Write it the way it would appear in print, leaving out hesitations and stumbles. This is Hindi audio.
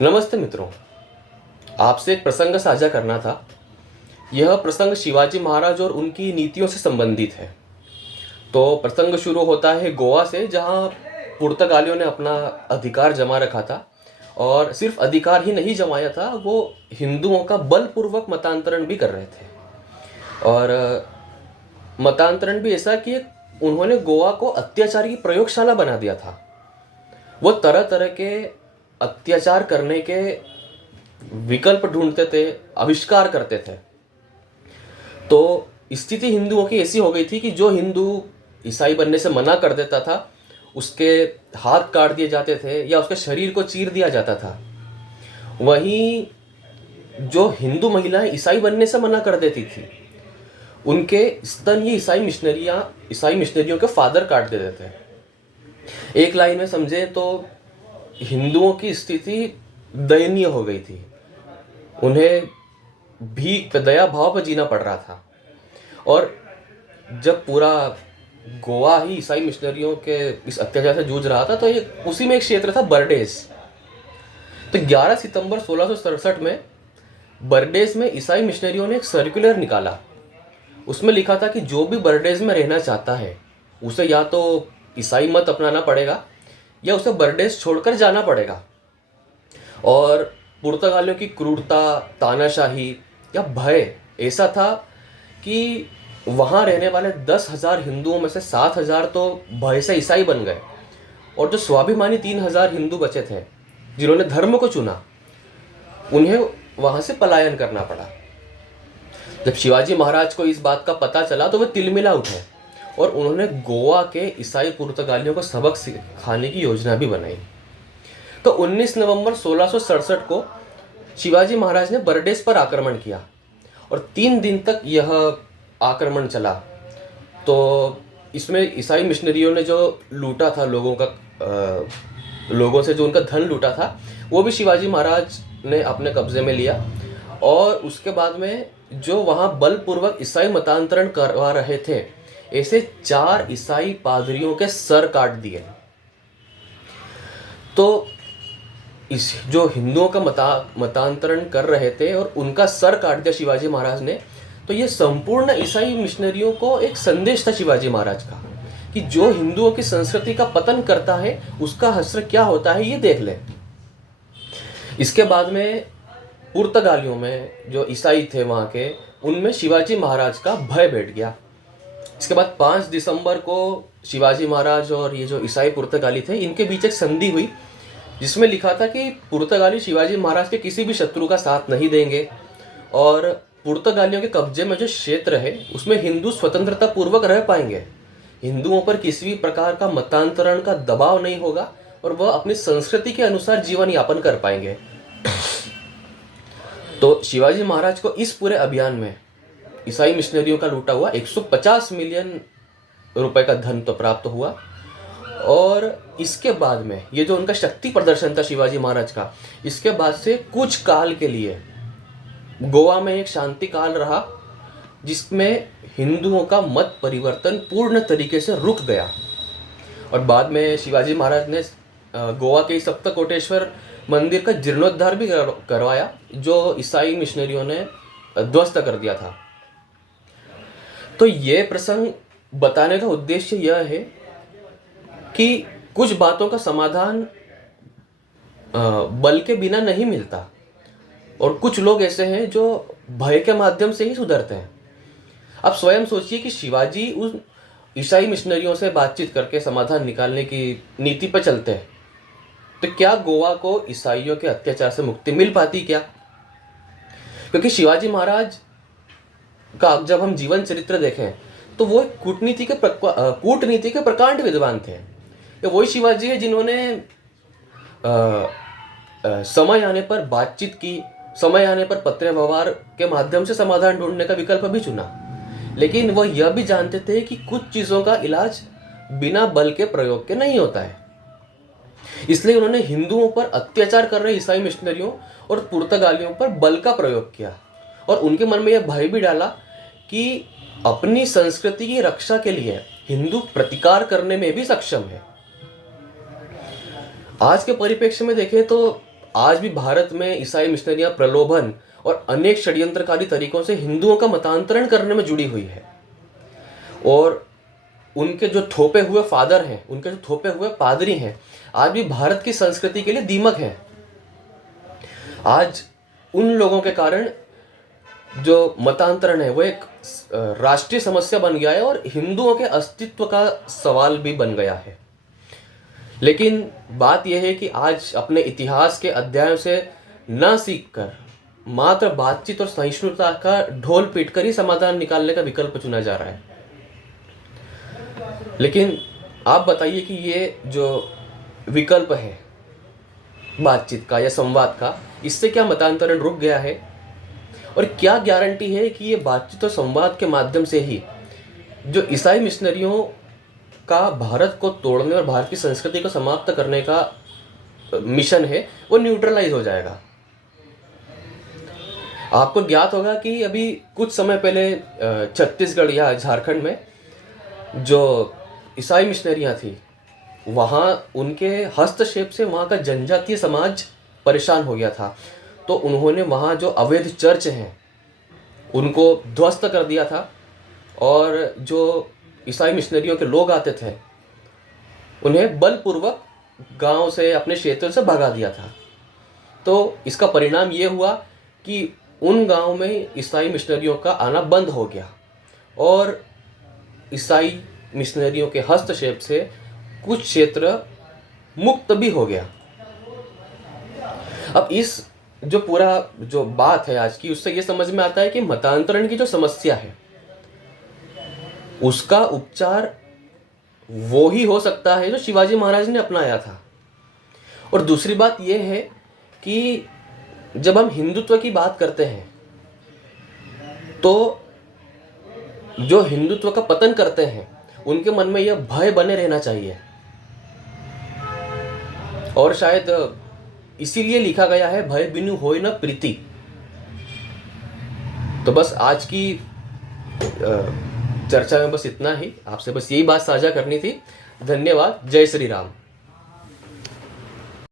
नमस्ते मित्रों, आपसे एक प्रसंग साझा करना था। यह प्रसंग शिवाजी महाराज और उनकी नीतियों से संबंधित है। तो प्रसंग शुरू होता है गोवा से, जहां पुर्तगालियों ने अपना अधिकार जमा रखा था। और सिर्फ अधिकार ही नहीं जमाया था, वो हिंदुओं का बलपूर्वक मतांतरण भी कर रहे थे। और मतांतरण भी ऐसा कि उन्होंने गोवा को अत्याचार की प्रयोगशाला बना दिया था। वो तरह तरह के अत्याचार करने के विकल्प ढूंढते थे, आविष्कार करते थे। तो स्थिति हिंदुओं की ऐसी हो गई थी कि जो हिंदू ईसाई बनने से मना कर देता था, उसके हाथ काट दिए जाते थे या उसके शरीर को चीर दिया जाता था। वहीं जो हिंदू महिलाएं ईसाई बनने से मना कर देती थी, उनके स्तन ये ईसाई मिशनरियों के फादर काट देते थे। एक लाइन में समझे तो हिंदुओं की स्थिति दयनीय हो गई थी। उन्हें भीख पे, दया भाव पे जीना पड़ रहा था। और जब पूरा गोवा ही ईसाई मिशनरियों के इस अत्याचार से जूझ रहा था, तो ये उसी में एक क्षेत्र था बरडेस। तो 11 सितंबर 1667 में बरडेस में ईसाई मिशनरियों ने एक सर्कुलर निकाला। उसमें लिखा था कि जो भी बरडेस में रहना चाहता है, उसे या तो ईसाई मत अपनाना पड़ेगा या उसे बरडेस छोड़कर जाना पड़ेगा। और पुर्तगालियों की क्रूरता, तानाशाही या भय ऐसा था कि वहाँ रहने वाले 10,000 हिंदुओं में से 7,000 तो भय से ईसाई बन गए। और जो स्वाभिमानी 3,000 हिंदू बचे थे, जिन्होंने धर्म को चुना, उन्हें वहाँ से पलायन करना पड़ा। जब शिवाजी महाराज को इस बात का पता चला तो वे तिलमिला उठे और उन्होंने गोवा के ईसाई पुर्तगालियों को सबक सिखाने की योजना भी बनाई। तो 19 नवंबर 1667 को शिवाजी महाराज ने बरडेस पर आक्रमण किया और 3 दिन तक यह आक्रमण चला। तो इसमें ईसाई मिशनरियों ने जो लूटा था लोगों से जो उनका धन लूटा था, वो भी शिवाजी महाराज ने अपने कब्जे में लिया। और उसके बाद में जो वहाँ बलपूर्वक ईसाई मतांतरण करवा रहे थे, ऐसे 4 ईसाई पादरियों के सर काट दिए। तो इस जो हिंदुओं का मतांतरण कर रहे थे और उनका सर काट दिया शिवाजी महाराज ने, तो ये संपूर्ण ईसाई मिशनरियों को एक संदेश था शिवाजी महाराज का कि जो हिंदुओं की संस्कृति का पतन करता है, उसका हश्र क्या होता है, ये देख ले। इसके बाद में पुर्तगालियों में जो ईसाई थे वहाँ के, उनमें शिवाजी महाराज का भय बैठ गया। इसके बाद 5 दिसंबर को शिवाजी महाराज और ये जो ईसाई पुर्तगाली थे, इनके बीच एक संधि हुई, जिसमें लिखा था कि पुर्तगाली शिवाजी महाराज के किसी भी शत्रु का साथ नहीं देंगे और पुर्तगालियों के कब्जे में जो क्षेत्र है, उसमें हिंदू स्वतंत्रता पूर्वक रह पाएंगे। हिंदुओं पर किसी भी प्रकार का मतांतरण का दबाव नहीं होगा और वह अपनी संस्कृति के अनुसार जीवन यापन कर पाएंगे। तो शिवाजी महाराज को इस पूरे अभियान में ईसाई मिशनरियों का लूटा हुआ 150 मिलियन रुपए का धन तो प्राप्त हुआ। और इसके बाद में ये जो उनका शक्ति प्रदर्शन था शिवाजी महाराज का, इसके बाद से कुछ काल के लिए गोवा में एक शांति काल रहा, जिसमें हिंदुओं का मत परिवर्तन पूर्ण तरीके से रुक गया। और बाद में शिवाजी महाराज ने गोवा के सप्तकोटेश्वर मंदिर का जीर्णोद्धार भी करवाया, जो ईसाई मिशनरियों ने ध्वस्त कर दिया था। तो ये प्रसंग बताने का उद्देश्य यह है कि कुछ बातों का समाधान बल के बिना नहीं मिलता और कुछ लोग ऐसे हैं जो भय के माध्यम से ही सुधरते हैं। आप स्वयं सोचिए कि शिवाजी उन ईसाई मिशनरियों से बातचीत करके समाधान निकालने की नीति पर चलते हैं, तो क्या गोवा को ईसाइयों के अत्याचार से मुक्ति मिल पाती क्या? क्योंकि शिवाजी महाराज का जब हम जीवन चरित्र देखें तो वो कूटनीति के प्रकांड विद्वान थे। ये वही शिवाजी है जिन्होंने समय आने पर बातचीत की, समय आने पर पत्र व्यवहार के माध्यम से समाधान ढूंढने का विकल्प भी चुना। लेकिन वह यह भी जानते थे कि कुछ चीज़ों का इलाज बिना बल के प्रयोग के नहीं होता है। इसलिए उन्होंने हिंदुओं पर अत्याचार कर रहे ईसाई मिशनरियों और पुर्तगालियों पर बल का प्रयोग किया और उनके मन में यह भय भी डाला कि अपनी संस्कृति की रक्षा के लिए हिंदू प्रतिकार करने में भी सक्षम है। आज के परिप्रेक्ष्य में देखें तो आज भी भारत में ईसाई मिशनरियां प्रलोभन और अनेक षड्यंत्रकारी तरीकों से हिंदुओं का मतांतरण करने में जुड़ी हुई है। और उनके जो थोपे हुए फादर हैं, उनके जो थोपे हुए पादरी हैं, आज भी भारत की संस्कृति के लिए दीमक हैं। आज उन लोगों के कारण जो मतांतरण है वो एक राष्ट्रीय समस्या बन गया है और हिंदुओं के अस्तित्व का सवाल भी बन गया है। लेकिन बात यह है कि आज अपने इतिहास के अध्यायों से न सीखकर मात्र बातचीत और सहिष्णुता का ढोल पीटकर ही समाधान निकालने का विकल्प चुना जा रहा है। लेकिन आप बताइए कि ये जो विकल्प है बातचीत का या संवाद का, इससे क्या मतांतरण रुक गया है? और क्या गारंटी है कि ये बातचीत और संवाद के माध्यम से ही जो ईसाई मिशनरियों का भारत को तोड़ने और भारत की संस्कृति को समाप्त करने का मिशन है वो न्यूट्रलाइज हो जाएगा? आपको ज्ञात होगा कि अभी कुछ समय पहले छत्तीसगढ़ या झारखंड में जो ईसाई मिशनरियां थी, वहाँ उनके हस्तक्षेप से वहाँ का जनजातीय समाज परेशान हो गया था। तो उन्होंने वहाँ जो अवैध चर्च हैं उनको ध्वस्त कर दिया था और जो ईसाई मिशनरियों के लोग आते थे उन्हें बलपूर्वक गांव से, अपने क्षेत्र से भगा दिया था। तो इसका परिणाम ये हुआ कि उन गांव में ईसाई मिशनरियों का आना बंद हो गया और ईसाई मिशनरियों के हस्तक्षेप से कुछ क्षेत्र मुक्त भी हो गया। अब इस जो पूरा जो बात है आज की, उससे ये समझ में आता है कि मतांतरण की जो समस्या है उसका उपचार वो ही हो सकता है जो शिवाजी महाराज ने अपनाया था। और दूसरी बात यह है कि जब हम हिंदुत्व की बात करते हैं तो जो हिंदुत्व का पतन करते हैं उनके मन में यह भय बने रहना चाहिए। और शायद इसीलिए लिखा गया है, भय बिनु होय न प्रीति। तो बस आज की चर्चा में बस इतना ही, आपसे बस यही बात साझा करनी थी। धन्यवाद। जय श्री राम।